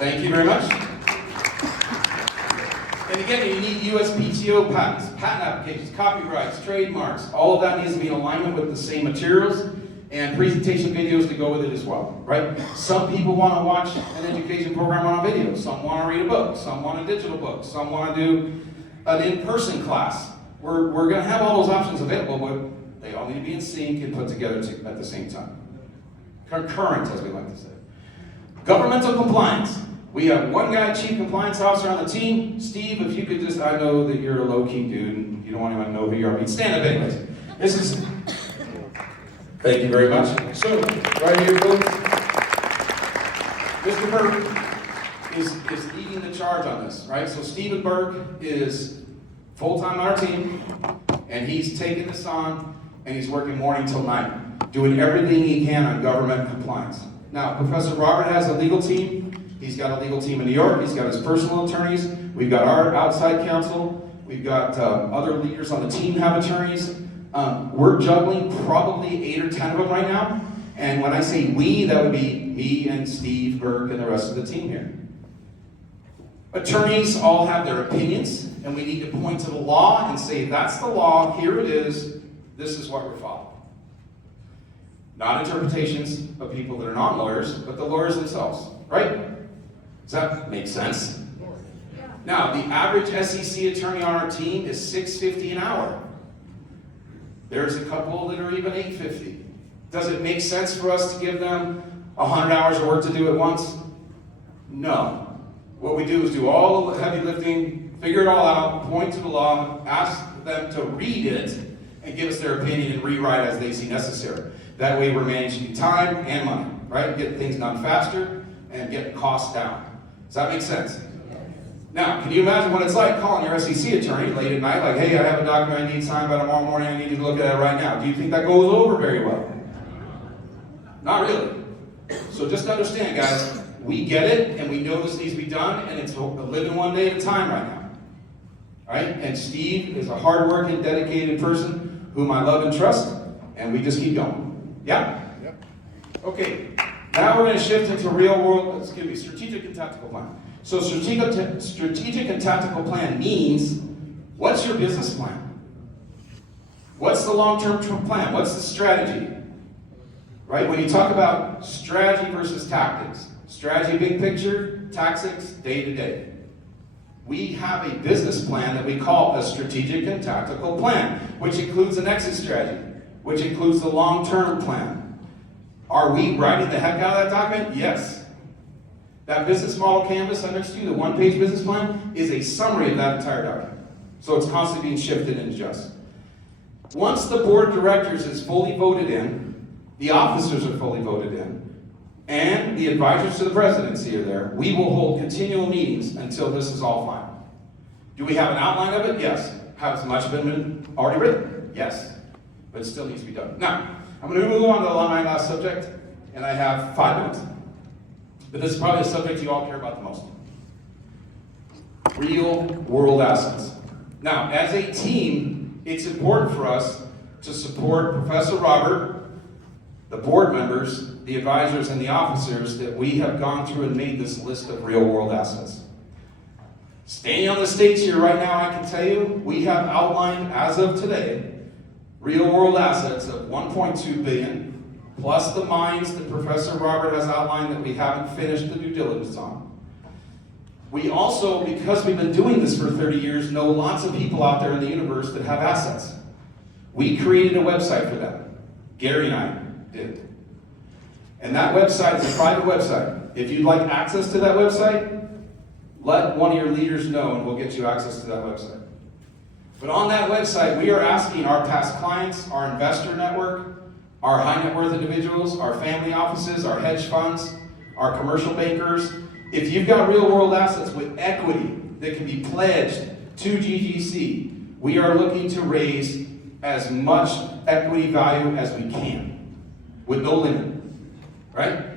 Thank you very much. And again, you need USPTO patents, patent applications, copyrights, trademarks. All of that needs to be in alignment with the same materials and presentation videos to go with it as well, right? Some people want to watch an education program on a video. Some want to read a book. Some want a digital book. Some want to do an in-person class. We're going to have all those options available, but they all need to be in sync and put together at the same time. Concurrent, as we like to say. Governmental compliance. We have one guy, Chief Compliance Officer on the team. Steve, if you could just, I know that you're a low-key dude and you don't want anyone to know who you are, but stand up anyways. This is, thank you very much. So, right here, folks, Mr. Burke is leading the charge on this, right? So Stephen Burke is full-time on our team, and he's taking this on, and he's working morning till night, doing everything he can on government compliance. Now, Professor Robert has a legal team. He's got a legal team in New York. He's got his personal attorneys. We've got our outside counsel. We've got other leaders on the team have attorneys. We're juggling probably 8 or 10 of them right now. And when I say we, that would be me and Steve Burke and the rest of the team here. Attorneys all have their opinions, and we need to point to the law and say, that's the law, here it is, this is what we're following. Not interpretations of people that are not lawyers, but the lawyers themselves, right? Does that make sense? Now, the average SEC attorney on our team is $6.50 an hour. There's a couple that are even $8.50. Does it make sense for us to give them 100 hours of work to do at once? No. What we do is do all the heavy lifting, figure it all out, point to the law, ask them to read it, and give us their opinion and rewrite as they see necessary. That way we're managing time and money, right? Get things done faster and get costs down. Does that make sense? Now, can you imagine what it's like calling your SEC attorney late at night, like, hey, I have a document I need signed by tomorrow morning, I need to look at it right now. Do you think that goes over very well? Not really. So just understand, guys, we get it, and we know this needs to be done, and it's living one day at a time right now. All right? And Steve is a hardworking, dedicated person whom I love and trust, and we just keep going. Yeah? Yep. Okay. Now we're going to shift into real world, strategic and tactical plan. So strategic and tactical plan means, what's your business plan? What's the long-term plan? What's the strategy? Right? When you talk about strategy versus tactics, strategy big picture, tactics day to day. We have a business plan that we call a strategic and tactical plan, which includes an exit strategy, which includes the long-term plan. Are we writing the heck out of that document? Yes. That business model canvas I next to you, the one-page business plan, is a summary of that entire document. So it's constantly being shifted and adjusted. Once the board of directors is fully voted in, the officers are fully voted in, and the advisors to the presidency are there, we will hold continual meetings until this is all final. Do we have an outline of it? Yes. Has much been already written? Yes. But it still needs to be done. Now, I'm going to move on to my last subject, and I have 5 minutes. But this is probably the subject you all care about the most. Real world assets. Now, as a team, it's important for us to support Professor Robert, the board members, the advisors, and the officers that we have gone through and made this list of real world assets. Staying on the stage here right now, I can tell you, we have outlined, as of today, real world assets of $1.2 billion, plus the mines that Professor Robert has outlined that we haven't finished the due diligence on. We also, because we've been doing this for 30 years, know lots of people out there in the universe that have assets. We created a website for them. Gary and I did. And that website is a private website. If you'd like access to that website, let one of your leaders know and we'll get you access to that website. But on that website, we are asking our past clients, our investor network, our high net worth individuals, our family offices, our hedge funds, our commercial bankers, if you've got real world assets with equity that can be pledged to G.G.C, we are looking to raise as much equity value as we can, with no limit, right?